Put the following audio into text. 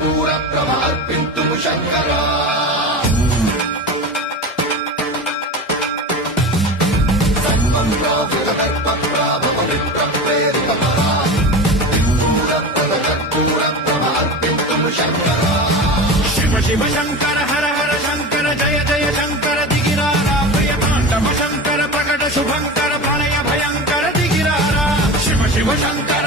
కర్పూర ప్రభ అర్పింతుము శంకర శివ శివ శంకర హర హర శంకర జయ జయ శంకర దిగిరారా ప్రియతాండవ శంకర ప్రకట శుభంకర ప్రణయ భయంకర దిగిరారా శివ శివ శంకర